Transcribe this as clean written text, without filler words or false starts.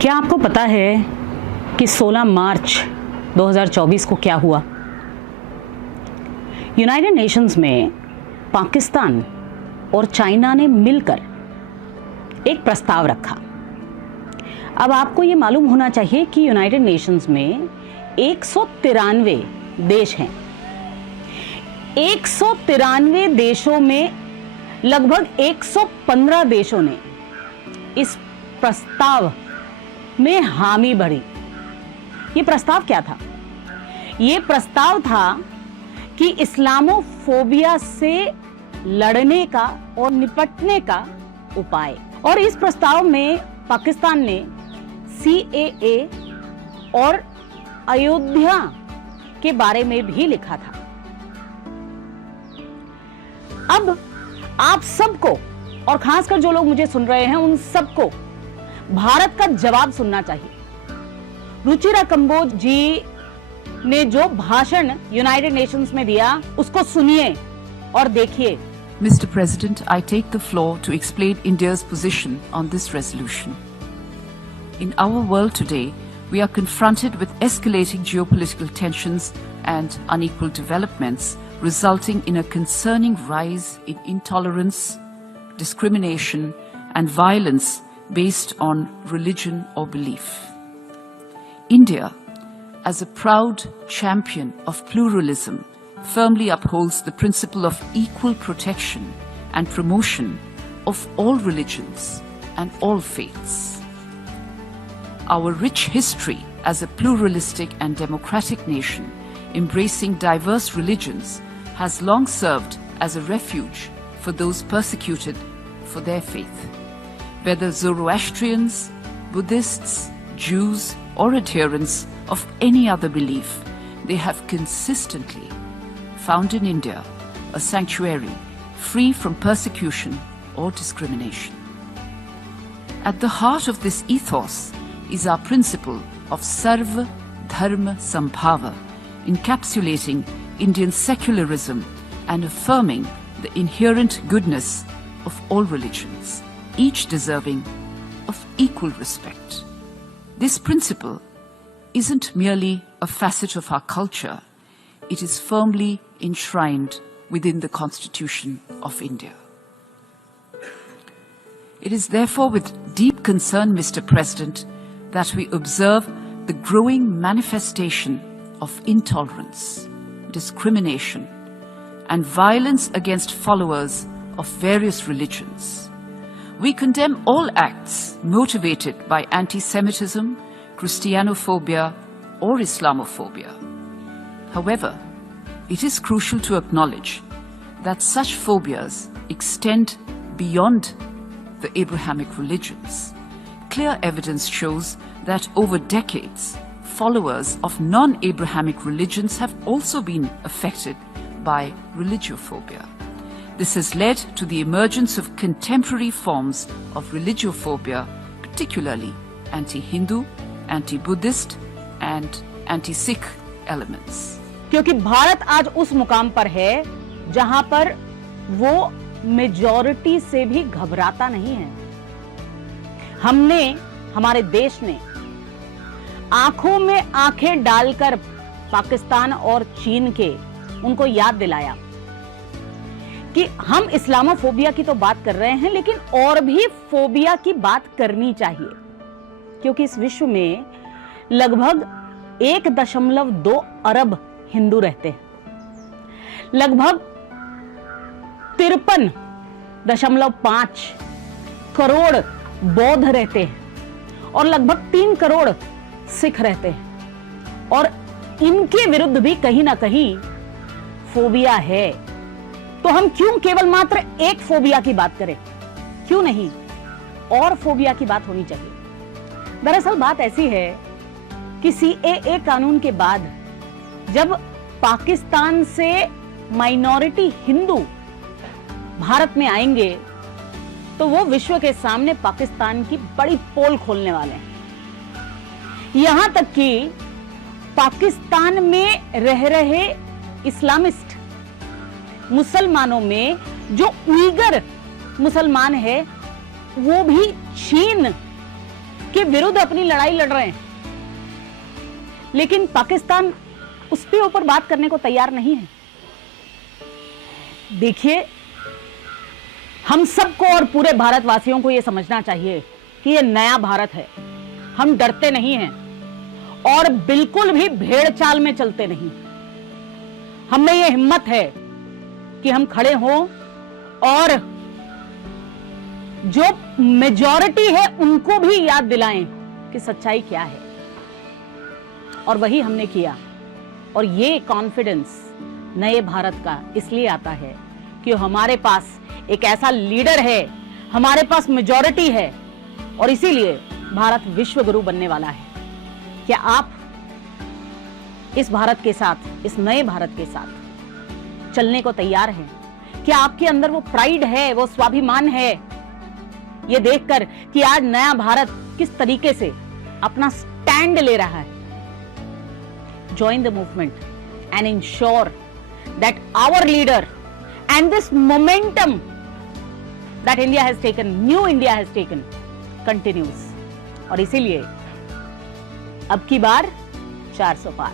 क्या आपको पता है कि 16 मार्च 2024 को क्या हुआ? यूनाइटेड नेशंस में पाकिस्तान और चाइना ने मिलकर एक प्रस्ताव रखा। अब आपको ये मालूम होना चाहिए कि यूनाइटेड नेशंस में 193 देश हैं। 193 देशों में लगभग 115 देशों ने इस प्रस्ताव में हामी भरी। ये प्रस्ताव क्या था? ये प्रस्ताव था कि इस्लामोफोबिया से लड़ने का और निपटने का उपाय। और इस प्रस्ताव में पाकिस्तान ने CAA और अयोध्या के बारे में भी लिखा था। अब आप सबको, और खासकर जो लोग मुझे सुन रहे हैं उन सबको भारत का जवाब सुनना चाहिए। रुचिरा कंबोज जी ने जो भाषण यूनाइटेड नेशंस में दिया उसको सुनिए और देखिए। Mr. President, I take the floor to explain India's position on this resolution. In our world today, we are confronted with escalating geopolitical tensions and unequal developments, resulting in a concerning rise in intolerance, discrimination, and violence based on religion or belief. India, as a proud champion of pluralism, firmly upholds the principle of equal protection and promotion of all religions and all faiths. Our rich history as a pluralistic and democratic nation, embracing diverse religions, has long served as a refuge for those persecuted for their faith. Whether Zoroastrians, Buddhists, Jews, or adherents of any other belief, they have consistently found in India a sanctuary free from persecution or discrimination. At the heart of this ethos is our principle of Sarva Dharma Sambhava, encapsulating Indian secularism and affirming the inherent goodness of all religions, each deserving of equal respect. This principle isn't merely a facet of our culture, it is firmly enshrined within the Constitution of India. It is therefore with deep concern, Mr. President, that we observe the growing manifestation of intolerance, discrimination, and violence against followers of various religions. We condemn all acts motivated by anti-Semitism, Christianophobia, or Islamophobia. However, it is crucial to acknowledge that such phobias extend beyond the Abrahamic religions. Clear evidence shows that over decades, followers of non-Abrahamic religions have also been affected by religiophobia. This has led to the emergence of contemporary forms of religiophobia, particularly anti-Hindu, anti-Buddhist, and anti-Sikh elements. क्योंकि भारत आज उस मुकाम पर है जहां पर वो majority से भी घबराता नहीं है। हमने, हमारे देश ने आंखों में आंखें डालकर पाकिस्तान और चीन के उनको याद दिलाया कि हम इस्लामोफोबिया की तो बात कर रहे हैं, लेकिन और भी फोबिया की बात करनी चाहिए। क्योंकि इस विश्व में लगभग 1.2 अरब हिंदू रहते हैं, लगभग 53.5 करोड़ बौद्ध रहते हैं और लगभग 3 करोड़ सिख रहते हैं। और इनके विरुद्ध भी कहीं ना कहीं फोबिया है। तो हम क्यों केवल मात्र एक फोबिया की बात करें? क्यों नहीं और फोबिया की बात होनी चाहिए? दरअसल बात ऐसी है कि CAA कानून के बाद जब पाकिस्तान से माइनॉरिटी हिंदू भारत में आएंगे तो वो विश्व के सामने पाकिस्तान की बड़ी पोल खोलने वाले हैं। यहां तक कि पाकिस्तान में रह रहे इस्लामिस्ट मुसलमानों में जो उइगर मुसलमान है वो भी चीन के विरुद्ध अपनी लड़ाई लड़ रहे हैं, लेकिन पाकिस्तान उस पे ऊपर बात करने को तैयार नहीं है। देखिए, हम सबको और पूरे भारतवासियों को यह समझना चाहिए कि यह नया भारत है। हम डरते नहीं हैं और बिल्कुल भी भेड़ चाल में चलते नहीं। हम में यह हिम्मत है कि हम खड़े हों और जो मेजॉरिटी है उनको भी याद दिलाएं कि सच्चाई क्या है, और वही हमने किया। और ये कॉन्फिडेंस नए भारत का इसलिए आता है कि हमारे पास एक ऐसा लीडर है, हमारे पास मेजॉरिटी है, और इसीलिए भारत विश्व गुरु बनने वाला है। क्या आप इस भारत के साथ, इस नए भारत के साथ चलने को तैयार हैं? क्या आपके अंदर वो प्राइड है, वो स्वाभिमान है, ये देखकर कि आज नया भारत किस तरीके से अपना स्टैंड ले रहा है? Join the movement and ensure that our leader and this momentum that India has taken, new India has taken, continues. और इसीलिए अब की बार 400 पार।